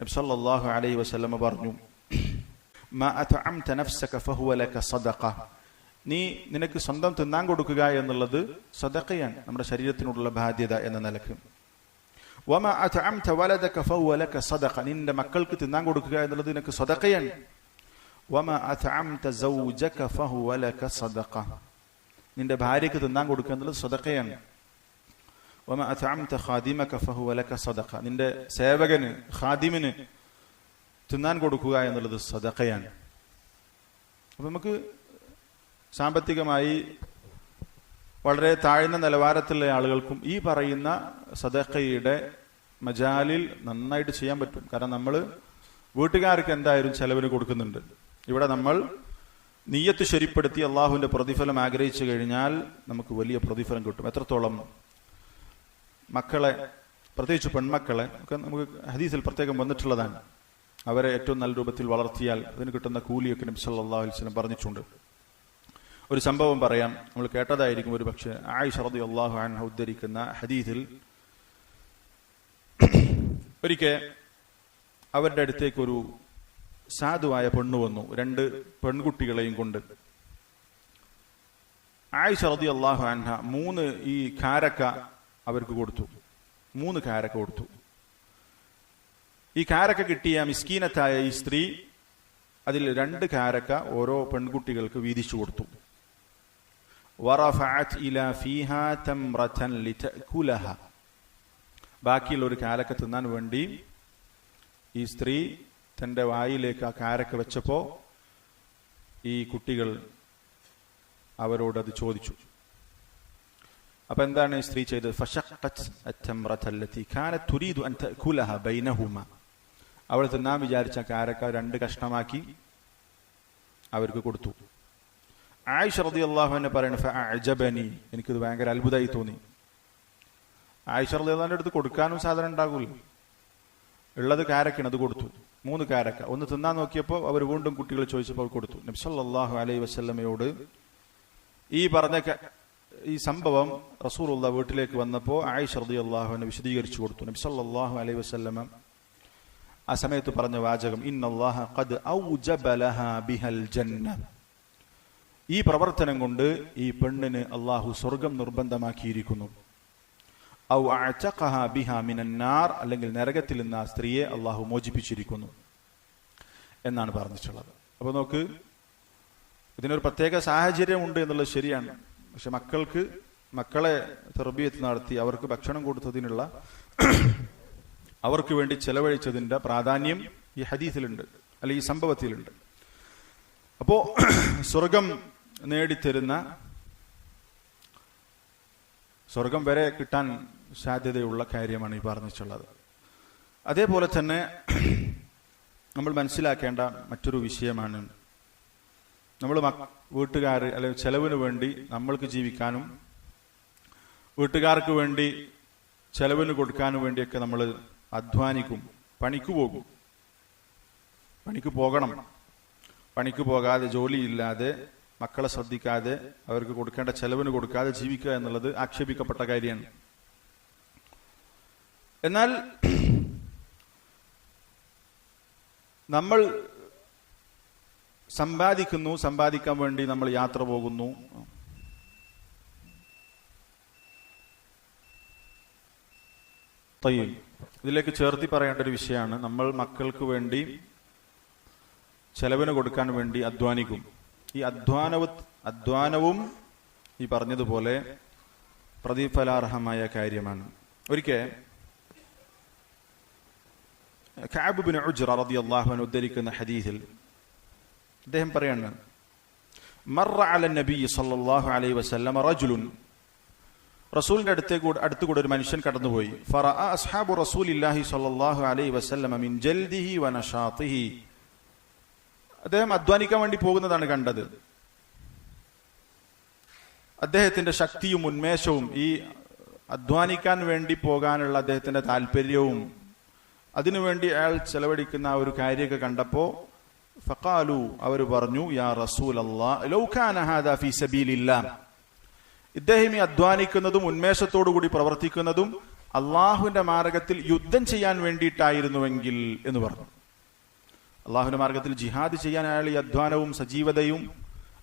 നബി സല്ലല്ലാഹു അലൈഹി വസല്ലം പറഞ്ഞു, മാ അത്അംത നഫ്സക ഫഹുവ ലക സദഖ, നീ നിനക്ക് സ്വന്തം തിന്നാൻ കൊടുക്കുക എന്നുള്ളത് സദഖയാണ്, നമ്മുടെ ശരീരത്തിനോടുള്ള ബാധ്യത എന്ന നിലക്ക്. വമാ അത്അംത വലദക ഫഹുവ ലക സദഖ, നിന്റെ മക്കൾക്ക് തിന്നാൻ കൊടുക്കുക എന്നുള്ളത് നിനക്ക് സദഖയാണ്. വമാ അത്അംത സൗജക ഫഹുവ ലക സദഖ, നിന്റെ ഭാര്യയ്ക്ക് തിന്നാൻ കൊടുക്കുക എന്നുള്ളത് സദഖയാണ്. വമാ അത്അംത ഖാദിമക ഫഹുവ ലക സദഖ, നിന്റെ സേവകന് ഖാദിമിന് തിന്നാൻ കൊടുക്കുക എന്നുള്ളത് സദഖയാണ്. അപ്പൊ നമുക്ക് സാമ്പത്തികമായി വളരെ താഴ്ന്ന നിലവാരത്തിലുള്ള ആളുകൾക്കും ഈ പറയുന്ന സദഖയുടെ മജാലിൽ നന്നായിട്ട് ചെയ്യാൻ പറ്റും. കാരണം നമ്മൾ വീട്ടുകാർക്ക് എന്തായാലും ചെലവിന് കൊടുക്കുന്നുണ്ട്. ഇവിടെ നമ്മൾ നിയ്യത്ത് ശരിപ്പെടുത്തി അള്ളാഹുവിന്റെ പ്രതിഫലം ആഗ്രഹിച്ചു കഴിഞ്ഞാൽ നമുക്ക് വലിയ പ്രതിഫലം കിട്ടും. എത്രത്തോളം മക്കളെ, പ്രത്യേകിച്ച് പെൺമക്കളെ ഒക്കെ നമുക്ക് ഹദീസിൽ പ്രത്യേകം വന്നിട്ടുള്ളതാണ്. അവരെ ഏറ്റവും നല്ല രൂപത്തിൽ വളർത്തിയാൽ അതിന് കിട്ടുന്ന കൂലിയൊക്കെ നബി സല്ലല്ലാഹു അലൈഹി വസല്ലം പറഞ്ഞിട്ടുണ്ട്. ഒരു സംഭവം പറയാം, നമ്മൾ കേട്ടതായിരിക്കും ഒരു പക്ഷേ. ആയിഷ റളിയല്ലാഹു അൻഹ ഉദ്ധരിക്കുന്ന ഹദീസിൽ, ഒരിക്കൽ അവരുടെ അടുത്തേക്ക് ഒരു സാധുവായ പെണ്ണ് വന്നു, 2 പെൺകുട്ടികളെയും കൊണ്ട്. ആയിഷ റളിയല്ലാഹു അൻഹ 3 ഈ കാരക്ക അവർക്ക് കൊടുത്തു, 3 കാരക്ക കൊടുത്തു. ഈ കാരക്ക കിട്ടിയ മിസ്കീനത്തായ ഈ സ്ത്രീ അതിൽ 2 കാരക്ക ഓരോ പെൺകുട്ടികൾക്ക് വീതിച്ചു കൊടുത്തു. വറഫഅത് ഇലാ ഫീഹാ തംറതൻ ലിതഅകുലഹ, ബാക്കിയുള്ള ഒരു കാരക്ക തിന്നാൻ വേണ്ടി ഈ സ്ത്രീ തന്റെ വായിലേക്ക് ആ കാരക്ക വെച്ചപ്പോ ഈ കുട്ടികൾ അവരോട് അത് ചോദിച്ചു. അപ്പൊ എന്താണ് ഈ സ്ത്രീ ചെയ്തത്? ഫശഖ്ഖത് അത്തംറത അല്ലതി കാനത് തുരീദു അൻ തഅകുലഹ ബൈനഹുമാ, അവൾ തിന്നാൻ വിചാരിച്ച കാരക്ക 2 കഷ്ണമാക്കി അവർക്ക് കൊടുത്തു. ആയിഷ റളിയല്ലാഹു അൻഹ പറയുന്നു, ഫഅഅജബനി, എനിക്കിത് ഭയങ്കര അത്ഭുതമായി തോന്നി. ആയിഷ റളിയല്ലാഹു അൻഹയുടെ അടുത്ത് കൊടുക്കാനും സാധനം ഉണ്ടാകൂല, ഉള്ളത് കാരക്കാണ്, അത് കൊടുത്തു. 3 കാരക്ക. ഒന്ന് തിന്നാൻ നോക്കിയപ്പോൾ അവർ വീണ്ടും കുട്ടികൾ ചോദിച്ചപ്പോൾ കൊടുത്തു. നബി സല്ലല്ലാഹു അലൈഹി വസല്ലമയോട് ഈ പറഞ്ഞ ഈ സംഭവം റസൂലുള്ളാഹി വീട്ടിലേക്ക് വന്നപ്പോൾ ആയിഷ റളിയല്ലാഹു അൻഹ വിശദീകരിച്ചു കൊടുത്തു. നബി സല്ലല്ലാഹു അലൈഹി വസല്ലമ ആ സമയത്ത് പറഞ്ഞ വാചകം, ഇന്നല്ലാഹ ഖദ് ഔജബ ലഹാ ബിഹൽ ജന്ന, ഈ പ്രവർത്തനം കൊണ്ട് ഈ പെണ്ണിന് അള്ളാഹു സ്വർഗം നിർബന്ധമാക്കിയിരിക്കുന്നു. ഔ അഅതഖഹ ബിഹാ മിനൻ നാർ, അല്ലെങ്കിൽ നരകത്തിൽ നിന്ന് ആ സ്ത്രീയെ അള്ളാഹു മോചിപ്പിച്ചിരിക്കുന്നു എന്നാണ് പറഞ്ഞിട്ടുള്ളത്. അപ്പൊ നോക്ക്, ഇതിനൊരു പ്രത്യേക സാഹചര്യം ഉണ്ട് എന്നുള്ളത് ശരിയാണ്. പക്ഷെ മക്കളെ തർബിയത്ത് നടത്തി അവർക്ക് ഭക്ഷണം കൊടുത്തതിനുള്ള, അവർക്ക് വേണ്ടി ചെലവഴിച്ചതിന്റെ പ്രാധാന്യം ഈ ഹദീസിലുണ്ട്, അല്ലെ ഈ സംഭവത്തിലുണ്ട്. അപ്പോ സ്വർഗം നേടിത്തരുന്ന, സ്വർഗം വരെ കിട്ടാൻ സാധ്യതയുള്ള കാര്യമാണ് ഈ പറഞ്ഞിട്ടുള്ളത്. അതേപോലെ തന്നെ നമ്മൾ മനസ്സിലാക്കേണ്ട മറ്റൊരു വിഷയമാണ്, നമ്മൾ വീട്ടുകാർ അല്ലെങ്കിൽ ചെലവിന് വേണ്ടി നമ്മൾക്ക് ജീവിക്കാനും വീട്ടുകാർക്ക് വേണ്ടി ചെലവിന് കൊടുക്കാനും വേണ്ടിയൊക്കെ നമ്മൾ അധ്വാനിക്കും, പണിക്ക് പോകും, പണിക്ക് പോകണം. പണിക്ക് പോകാതെ, ജോലിയില്ലാതെ, മക്കളെ ശ്രദ്ധിക്കാതെ, അവർക്ക് കൊടുക്കേണ്ട ചെലവിന് കൊടുക്കാതെ ജീവിക്കുക എന്നുള്ളത് ആക്ഷേപിക്കപ്പെട്ട കാര്യമാണ്. എന്നാൽ നമ്മൾ സമ്പാദിക്കുന്നു, സമ്പാദിക്കാൻ വേണ്ടി നമ്മൾ യാത്ര പോകുന്നു, ഇതിലേക്ക് ചേർത്തി പറയേണ്ട ഒരു വിഷയമാണ്, നമ്മൾ മക്കൾക്ക് വേണ്ടി ചെലവിന് കൊടുക്കാൻ വേണ്ടി അധ്വാനിക്കും. ഈ അധ്വാനവും ഈ പറഞ്ഞതുപോലെ പ്രതിഫലാർഹമായ കാര്യമാണ്. ഒരിക്കൽ കഅബ് ഇബ്നു ഉജ്റ റളിയല്ലാഹു അൻഹു ഉദ്ധരിക്കുന്ന ഹദീസിൽ അദ്ദേഹം പറയാണ്, മറ അല നബി സല്ലല്ലാഹു അലൈഹി വസല്ലം റജുലുൻ, റസൂലിന്റെ അടുത്തുകൂടെ ഒരു മനുഷ്യൻ കടന്നുപോയി. ഫറഅ അസ്ഹാബു റസൂലില്ലാഹി സല്ലല്ലാഹു അലൈഹി വസല്ലം മിൻ ജൽദിഹി വനശാതിഹി, അദ്ദേഹം അധ്വാനിക്കാൻ വേണ്ടി പോകുന്നതാണ് കണ്ടത്. അദ്ദേഹത്തിന്റെ ശക്തിയും ഉന്മേഷവും, ഈ അധ്വാനിക്കാൻ വേണ്ടി പോകാനുള്ള അദ്ദേഹത്തിന്റെ താല്പര്യവും, അതിനുവേണ്ടി അയാൾ ചെലവഴിക്കുന്ന ആ ഒരു കാര്യമൊക്കെ കണ്ടപ്പോ ഫഖാലു, അവർ പറഞ്ഞു, യാ റസൂലല്ലാഹ് ലൗ കാന ഹാദാ ഫീ സബീലില്ലാഹ്, ഇദ്ദേഹം ഈ അധ്വാനിക്കുന്നതും ഉന്മേഷത്തോടു കൂടി പ്രവർത്തിക്കുന്നതും അള്ളാഹുവിന്റെ മാർഗത്തിൽ യുദ്ധം ചെയ്യാൻ വേണ്ടിയിട്ടായിരുന്നുവെങ്കിൽ എന്ന് പറഞ്ഞു. അള്ളാഹുവിന്റെ മാർഗത്തിൽ ജിഹാദ് ചെയ്യാൻ അയാൾ ഈ അധ്വാനവും സജീവതയും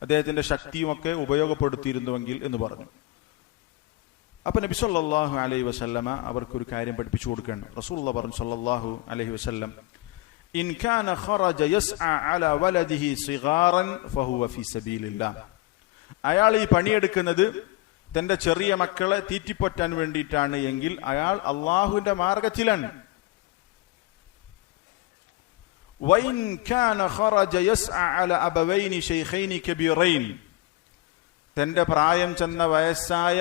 അദ്ദേഹത്തിന്റെ ശക്തിയും ഒക്കെ ഉപയോഗപ്പെടുത്തിയിരുന്നുവെങ്കിൽ എന്ന് പറഞ്ഞു. അപ്പൊ നബി സല്ലല്ലാഹു അലൈഹി വസല്ലമ അവർക്കൊരു കാര്യം പഠിപ്പിച്ചു കൊടുക്കുകയാണ്. റസൂലുള്ളാഹി പറഞ്ഞു സല്ലല്ലാഹു അലൈഹി വസല്ലം, ഇൻ കാന ഖറജ യസ്അ അലാ വലദിഹി സിഗാറൻ ഫഹുവ ഫീ സബീലില്ലാഹ്. അയാൾ ഈ പണിയെടുക്കുന്നത് തന്റെ ചെറിയ മക്കളെ തീറ്റിപ്പൊറ്റാൻ വേണ്ടിയിട്ടാണ് എങ്കിൽ അയാൾ അള്ളാഹുവിന്റെ മാർഗത്തിലാണ്. വഇൻ കാന ഖറജ യസ്അ അലാ അബവൈനി ശൈഖൈനി കബീറൈൻ. തന്റെ പ്രായം ചെന്ന വയസ്സായ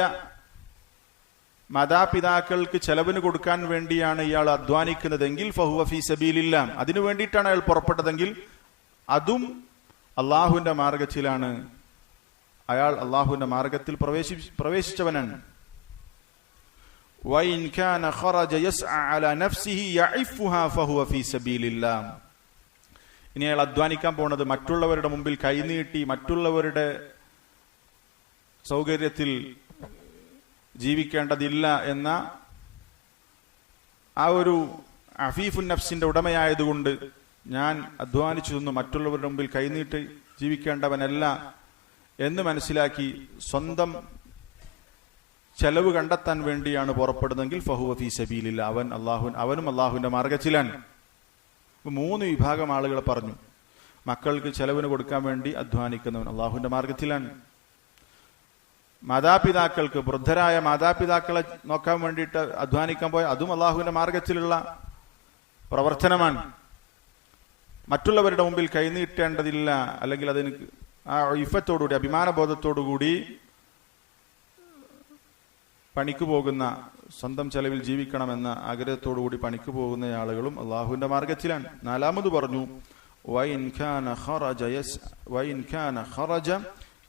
മാതാപിതാക്കൾക്ക് ചെലവിന് കൊടുക്കാൻ വേണ്ടിയാണ് ഇയാൾ അധ്വാനിക്കുന്നതെങ്കിൽ ഫഹുവ ഫീ സബീലില്ലാഹ്. അതിനു വേണ്ടിയിട്ടാണ് അയാൾ പുറപ്പെട്ടതെങ്കിൽ അതും അള്ളാഹുവിന്റെ മാർഗത്തിലാണ്. അയാൾ അള്ളാഹുവിന്റെ മാർഗത്തിൽ പ്രവേശിച്ചവനാണ്. വഇൻ കാന ഖറജ യസ്അ അലാ നഫ്സിഹി യഇഫുഹാ ഫഹുവ ഫീ സബീലില്ലാഹ്. ഇനി അയാൾ അധ്വാനിക്കാൻ പോണത് മറ്റുള്ളവരുടെ മുമ്പിൽ കൈനീട്ടി മറ്റുള്ളവരുടെ സൗകര്യത്തിൽ ജീവിക്കേണ്ടതില്ല എന്ന ആ ഒരു അഫീഫുൻ നഫ്സിന്റെ ഉടമയായതുകൊണ്ട് ഞാൻ അധ്വാനിച്ചു നിന്ന് മറ്റുള്ളവരുടെ മുമ്പിൽ കൈനീട്ടി ജീവിക്കേണ്ടവനല്ല എന്ന് മനസ്സിലാക്കി സ്വന്തം ചെലവ് കണ്ടെത്താൻ വേണ്ടിയാണ് പുറപ്പെടുന്നതെങ്കിൽ ഫഹുവ ഫീ സബീലില്ലാഹ്. അവനും അള്ളാഹുവിന്റെ മാർഗത്തിലാണ്. 3 വിഭാഗം ആളുകളെ പറഞ്ഞു. മക്കൾക്ക് ചെലവിന് കൊടുക്കാൻ വേണ്ടി അധ്വാനിക്കുന്നവൻ അള്ളാഹുവിന്റെ മാർഗത്തിലാണ്. മാതാപിതാക്കൾക്ക്, വൃദ്ധരായ മാതാപിതാക്കളെ നോക്കാൻ വേണ്ടിയിട്ട് അധ്വാനിക്കാൻ പോയ അതും അള്ളാഹുവിന്റെ മാർഗത്തിലുള്ള പ്രവർത്തനമാണ്. മറ്റുള്ളവരുടെ മുമ്പിൽ കൈനീട്ടേണ്ടതില്ല, അല്ലെങ്കിൽ അതിന് ആ ഇഫത്തോടുകൂടി അഭിമാനബോധത്തോടുകൂടി പണിക്ക് പോകുന്ന, സ്വന്തം ചെലവിൽ ജീവിക്കണമെന്ന ആഗ്രഹത്തോടുകൂടി പണിക്ക് പോകുന്ന ആളുകളും അള്ളാഹുവിന്റെ മാർഗത്തിലാണ്. 4ാമത് പറഞ്ഞു വഇൻ കാന ഖറജ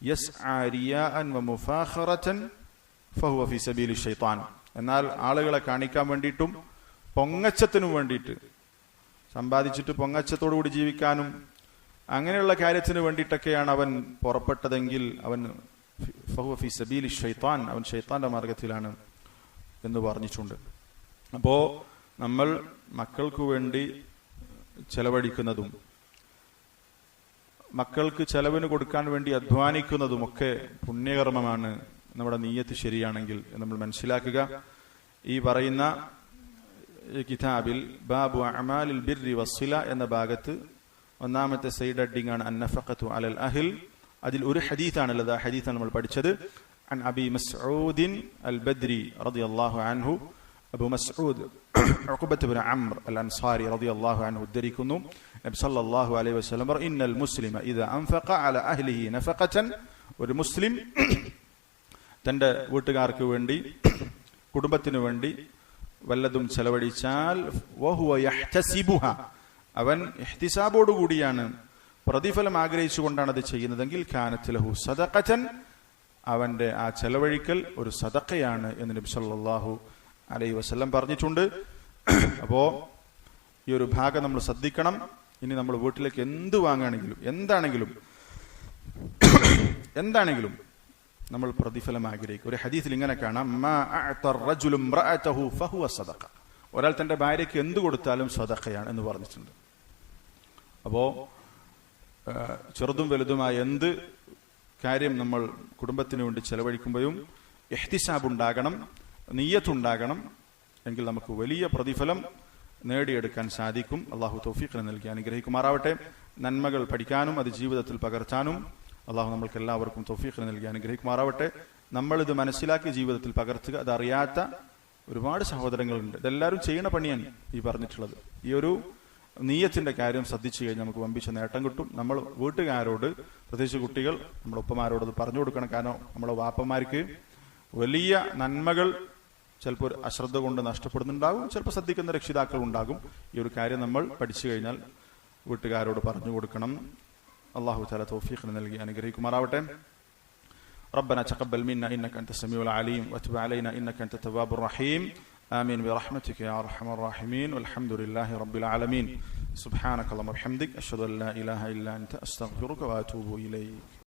യസ്ആ റിയാഅൻ വമുഫാഖറതൻ ഫഹുവ ഫീ സബീലി ശൈത്താൻ. എന്നാൽ ആളുകളെ കാണിക്കാൻ വേണ്ടിയിട്ടും പൊങ്ങച്ചത്തിനും വേണ്ടിയിട്ട്, സമ്പാദിച്ചിട്ട് പൊങ്ങച്ചത്തോടുകൂടി ജീവിക്കാനും അങ്ങനെയുള്ള കാര്യത്തിന് വേണ്ടിയിട്ടൊക്കെയാണ് അവൻ പുറപ്പെട്ടതെങ്കിൽ അവൻ ഫഹുവ ഫീ സബീലി ശൈത്താൻ, അവൻ ശൈത്താന്റെ മാർഗത്തിലാണ് എന്ന് പറഞ്ഞിട്ടുണ്ട്. അപ്പോ നമ്മൾ മക്കൾക്ക് വേണ്ടി ചെലവഴിക്കുന്നതും മക്കൾക്ക് ചെലവിന് കൊടുക്കാൻ വേണ്ടി അധ്വാനിക്കുന്നതുമൊക്കെ പുണ്യകർമ്മമാണ്, നമ്മുടെ നീയത്ത് ശരിയാണെങ്കിൽ നമ്മൾ മനസ്സിലാക്കുക. ഈ പറയുന്ന കിതാബിൽ ബാബു അഅമാലിൽ ബിർരി വസ്സില എന്ന ഭാഗത്ത് 1ാമത്തെ സൈഡ് ഹെഡിംഗ് ആണ് അന്നഫഖതു അലൽ അഹ്ൽ. അതിൽ ഒരു ഹദീസാണുള്ളത്. ആ ഹദീസാണ് നമ്മൾ പഠിച്ചത്. عن أبي مسعود البدري رضي الله عنه. أبو مسعود عقبة بن عمرو الأنصاري رضي الله عنه الدريكنو نبي صلى الله عليه وسلم إن المسلم إذا أنفق على أهله نفقة. والمسلم തന്റെ വീട്ടുകാർക്ക് വേണ്ടി, കുടുംബത്തിന് വേണ്ടി വല്ലതും ചെലവഴിച്ചാൽ വഹുവ യഹ്തസിബുഹ, അവൻ ഇഹ്തിസാബോടുകൂടിയാണ്, പ്രതിഫലം ആഗ്രഹിച്ചുകൊണ്ടാണ് അത് ചെയ്യുന്നതെങ്കിൽ കാനത് ലഹു സദഖതൻ, അവന്റെ ആ ചെലവഴിക്കൽ ഒരു സദഖയാണ് എന്ന് നബി സല്ലല്ലാഹു അലൈഹി വസല്ലം പറഞ്ഞിട്ടുണ്ട്. അപ്പോ ഈ ഒരു ഭാഗം നമ്മൾ ശ്രദ്ധിക്കണം. ഇനി നമ്മൾ വീട്ടിലേക്ക് എന്ത് വാങ്ങുകയാണെങ്കിലും എന്താണെങ്കിലും നമ്മൾ പ്രതിഫലം ആഗ്രഹിക്കും. ഒരു ഹദീസിൽ ഇങ്ങനെ കാണാം, മാ അഅത റജുലു ഇംറഅതഹു ഫഹുവ സദഖ. ഒരാൾ തന്റെ ഭാര്യയ്ക്ക് എന്ത് കൊടുത്താലും സദഖയാണ് എന്ന് പറഞ്ഞിട്ടുണ്ട്. അപ്പോ ചെറുതും വലുതുമായ എന്ത് കാര്യം നമ്മൾ കുടുംബത്തിന് വേണ്ടി ചെലവഴിക്കുമ്പോഴും ഇഹ്തിസാബ് ഉണ്ടാകണം, നിയ്യത്തുണ്ടാകണം. എങ്കിൽ നമുക്ക് വലിയ പ്രതിഫലം നേടിയെടുക്കാൻ സാധിക്കും. അള്ളാഹു തൗഫീഖ് നൽകി അനുഗ്രഹിക്കുമാറാവട്ടെ. നന്മകൾ പഠിക്കാനും അത് ജീവിതത്തിൽ പകർത്താനും അള്ളാഹു നമ്മൾക്ക് എല്ലാവർക്കും തൗഫീഖ് നൽകി അനുഗ്രഹിക്കുമാറാവട്ടെ. നമ്മളിത് മനസ്സിലാക്കി ജീവിതത്തിൽ പകർത്തുക. അതറിയാത്ത ഒരുപാട് സഹോദരങ്ങളുണ്ട്. ഇതെല്ലാവരും ചെയ്യുന്ന പണിയാണ് ഈ പറഞ്ഞിട്ടുള്ളത്. ഈ ഒരു നീയത്തിന്റെ കാര്യം ശ്രദ്ധിച്ചു കഴിഞ്ഞാൽ നമുക്ക് വമ്പിച്ച നേട്ടം കിട്ടും. നമ്മൾ വീട്ടുകാരോട്, പ്രത്യേകിച്ച് കുട്ടികൾ, നമ്മുടെ ഉപ്പമാരോട് അത് പറഞ്ഞു കൊടുക്കണം. കാരണം നമ്മുടെ വാപ്പമാർക്ക് വലിയ നന്മകൾ ചിലപ്പോൾ അശ്രദ്ധ കൊണ്ട് നഷ്ടപ്പെടുന്നുണ്ടാകും, ചിലപ്പോൾ ശ്രദ്ധിക്കുന്ന രക്ഷിതാക്കൾ ഉണ്ടാകും. ഈ ഒരു കാര്യം നമ്മൾ പഠിച്ചു കഴിഞ്ഞാൽ വീട്ടുകാരോട് പറഞ്ഞു കൊടുക്കണം. അല്ലാഹു തആല തൗഫീഖ് നൽകി അനുഗ്രഹിക്കുമാറാവട്ടെ. ربنا تقبل منا إنك أنت السميع العليم وتب علينا إنك أنت التواب الرحيم. آمين برحمتك يا أرحم الراحمين والحمد لله رب العالمين. سبحانك اللهم وبحمدك أشهد أن لا إله إلا أنت أستغفرك وأتوب إليك.